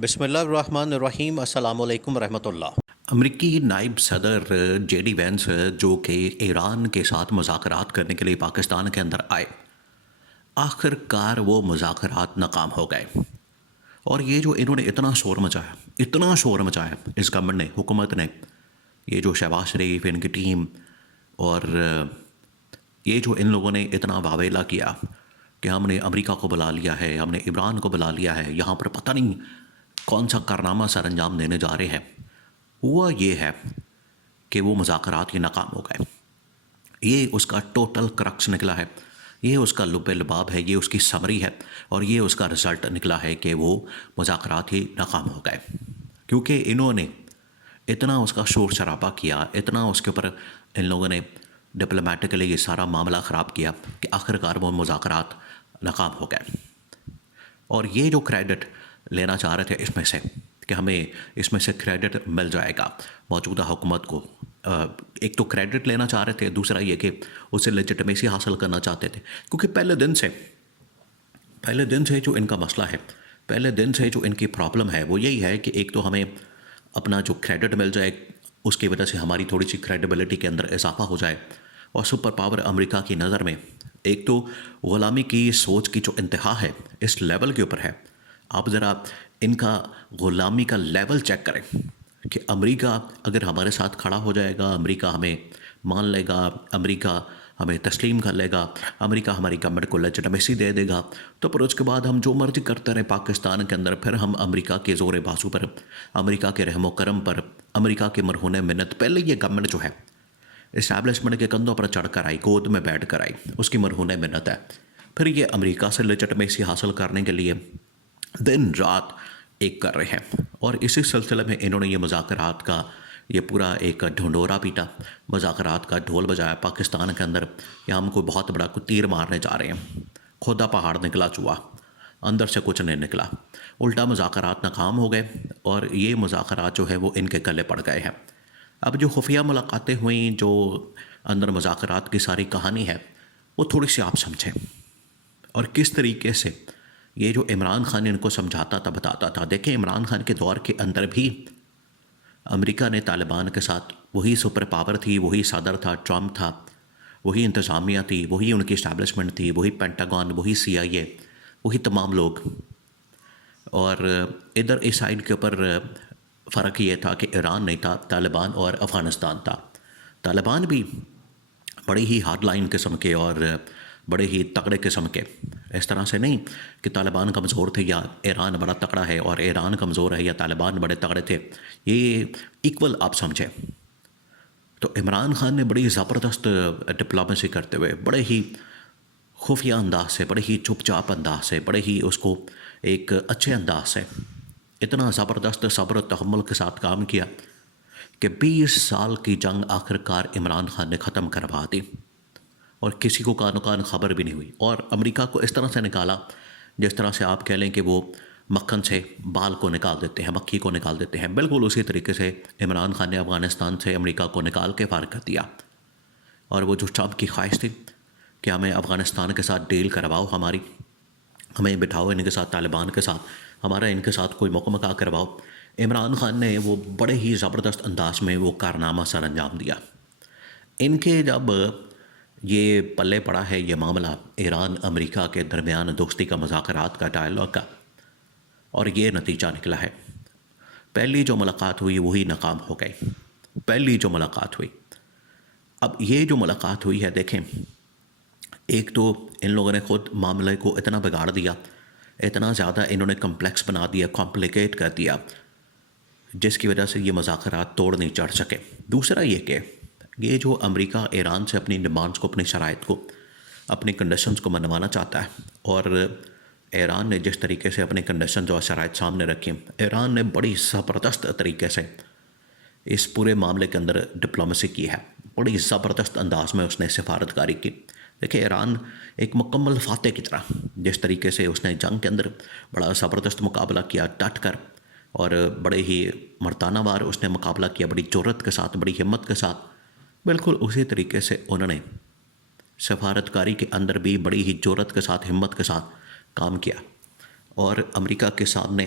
بسم اللہ الرحمن الرحیم، السلام علیکم ورحمۃ اللہ۔ امریکی نائب صدر جے ڈی وینس جو کہ ایران کے ساتھ مذاکرات کرنے کے لیے پاکستان کے اندر آئے، آخر کار وہ مذاکرات ناکام ہو گئے۔ اور یہ جو انہوں نے اتنا شور مچایا اس گورنمنٹ نے، حکومت نے، یہ جو شہباز شریف، ان کی ٹیم، اور یہ جو ان لوگوں نے اتنا واویلا کیا کہ ہم نے امریکہ کو بلا لیا ہے، ہم نے عمران کو بلا لیا ہے، یہاں پر پتہ نہیں کون سا کارنامہ سر انجام دینے جا رہے ہیں، ہوا یہ ہے کہ وہ مذاکرات یہ ناکام ہو گئے۔ یہ اس کا ٹوٹل کرکس نکلا ہے، یہ اس کا لب لباب ہے، یہ اس کی سمری ہے، اور یہ اس کا رزلٹ نکلا ہے کہ وہ مذاکرات ہی ناکام ہو گئے، کیونکہ انہوں نے اتنا اس کا شور شرابہ کیا، اتنا اس کے اوپر ان لوگوں نے ڈپلومیٹکلی یہ سارا معاملہ خراب کیا کہ آخر کار وہ مذاکرات ناکام ہو گئے۔ اور یہ جو کریڈٹ لینا چاہ رہے تھے اس میں سے کہ ہمیں اس میں سے کریڈٹ مل جائے گا موجودہ حکومت کو، ایک تو کریڈٹ لینا چاہ رہے تھے، دوسرا یہ کہ اسے لیجٹمیسی حاصل کرنا چاہتے تھے، کیونکہ پہلے دن سے جو ان کا مسئلہ ہے، پہلے دن سے جو ان کی پرابلم ہے وہ یہی ہے کہ ایک تو ہمیں اپنا جو کریڈٹ مل جائے، اس کی وجہ سے ہماری تھوڑی سی کریڈیبلٹی کے اندر اضافہ ہو جائے، اور سپر پاور امریکہ کی نظر میں ایک تو غلامی کی سوچ کی جو انتہا ہے اس لیول کے اوپر ہے۔ آپ ذرا ان کا غلامی کا لیول چیک کریں کہ امریکہ اگر ہمارے ساتھ کھڑا ہو جائے گا، امریکہ ہمیں مان لے گا، امریکہ ہمیں تسلیم کر لے گا، امریکہ ہماری گورنمنٹ کو لیجٹمیسی دے دے گا، تو پھر اس کے بعد ہم جو مرضی کرتے رہیں پاکستان کے اندر، پھر ہم امریکہ کے زور بازو پر، امریکہ کے رحم و کرم پر، امریکہ کے مرہون منت، پہلے یہ گورنمنٹ جو ہے اسٹیبلشمنٹ کے کندھوں پر چڑھ کر آئی، گود میں بیٹھ کر آئی، اس کی مرہون منت ہے، پھر یہ امریکہ سے لیجٹمیسی حاصل کرنے کے لیے دن رات ایک کر رہے ہیں۔ اور اسی سلسلے میں انہوں نے یہ مذاکرات کا یہ پورا ایک ڈھنڈورا پیٹا، مذاکرات کا ڈھول بجایا پاکستان کے اندر کہ ہم کوئی بہت بڑا کوئی تیر مارنے جا رہے ہیں، کھودا پہاڑ نکلا چوہا، اندر سے کچھ نہیں نکلا، الٹا مذاکرات ناکام ہو گئے، اور یہ مذاکرات جو ہے وہ ان کے گلے پڑ گئے ہیں۔ اب جو خفیہ ملاقاتیں ہوئیں، جو اندر مذاکرات کی ساری کہانی ہے، وہ تھوڑی سی آپ سمجھیں، اور کس طریقے سے یہ جو عمران خان ان کو سمجھاتا تھا، بتاتا تھا۔ دیکھیں عمران خان کے دور کے اندر بھی امریکہ نے طالبان کے ساتھ، وہی سپر پاور تھی، وہی صدر تھا، ٹرمپ تھا، وہی انتظامیہ تھی، وہی ان کی اسٹیبلشمنٹ تھی، وہی پینٹاگون، وہی CIA، وہی تمام لوگ۔ اور ادھر اس سائڈ کے اوپر فرق یہ تھا کہ ایران نہیں تھا، طالبان اور افغانستان تھا۔ طالبان بھی بڑی ہی ہارڈ لائن قسم کے اور بڑے ہی تگڑے قسم کے، اس طرح سے نہیں کہ طالبان کمزور تھے یا ایران بڑا تگڑا ہے اور ایران کمزور ہے یا طالبان بڑے تگڑے تھے، یہ ایکول آپ سمجھیں۔ تو عمران خان نے بڑی زبردست ڈپلومیسی کرتے ہوئے، بڑے ہی خفیہ انداز سے، بڑے ہی چپ چاپ انداز سے، بڑے ہی اس کو ایک اچھے انداز سے، اتنا زبردست صبر و تحمل کے ساتھ کام کیا کہ 20 سال کی جنگ آخر کار عمران خان نے ختم کروا دی، اور کسی کو کانو کان خبر بھی نہیں ہوئی۔ اور امریکہ کو اس طرح سے نکالا جس طرح سے آپ کہہ لیں کہ وہ مکھن سے بال کو نکال دیتے ہیں، مکھی کو نکال دیتے ہیں، بالکل اسی طریقے سے عمران خان نے افغانستان سے امریکہ کو نکال کے فارغ کر دیا۔ اور وہ جو ٹرمپ کی خواہش تھی کہ ہمیں افغانستان کے ساتھ ڈیل کرواؤ، ہمیں بٹھاؤ ان کے ساتھ، طالبان کے ساتھ ہمارا ان کے ساتھ کوئی مکمکا کرواؤ، عمران خان نے وہ بڑے ہی زبردست انداز میں وہ کارنامہ سر انجام دیا۔ ان کے جب یہ پلے پڑا ہے یہ معاملہ ایران امریکہ کے درمیان دوستی کا، مذاکرات کا، ڈائلاگ کا، اور یہ نتیجہ نکلا ہے۔ پہلی جو ملاقات ہوئی وہی ناکام ہو گئی، پہلی جو ملاقات ہوئی۔ اب یہ جو ملاقات ہوئی ہے، دیکھیں ایک تو ان لوگوں نے خود معاملے کو اتنا بگاڑ دیا، اتنا زیادہ انہوں نے کمپلیکس بنا دیا، کمپلیکیٹ کر دیا، جس کی وجہ سے یہ مذاکرات توڑ نہیں چڑھ سکے۔ دوسرا یہ کہ یہ جو امریکہ ایران سے اپنی ڈیمانڈز کو، اپنی شرائط کو، اپنی کنڈیشنز کو منوانا چاہتا ہے، اور ایران نے جس طریقے سے اپنی کنڈیشنز اور شرائط سامنے رکھی، ایران نے بڑی زبردست طریقے سے اس پورے معاملے کے اندر ڈپلومیسی کی ہے، بڑی زبردست انداز میں اس نے سفارتکاری کی۔ دیکھیں ایران ایک مکمل فاتح کی طرح جس طریقے سے اس نے جنگ کے اندر بڑا زبردست مقابلہ کیا ڈٹ کر، اور بڑے ہی مردانہ وار اس نے مقابلہ کیا، بڑی جرأت کے ساتھ، بڑی ہمت کے ساتھ، بالکل اسی طریقے سے انہوں نے سفارتکاری کے اندر بھی بڑی ہی جرأت کے ساتھ، ہمت کے ساتھ کام کیا، اور امریکہ کے سامنے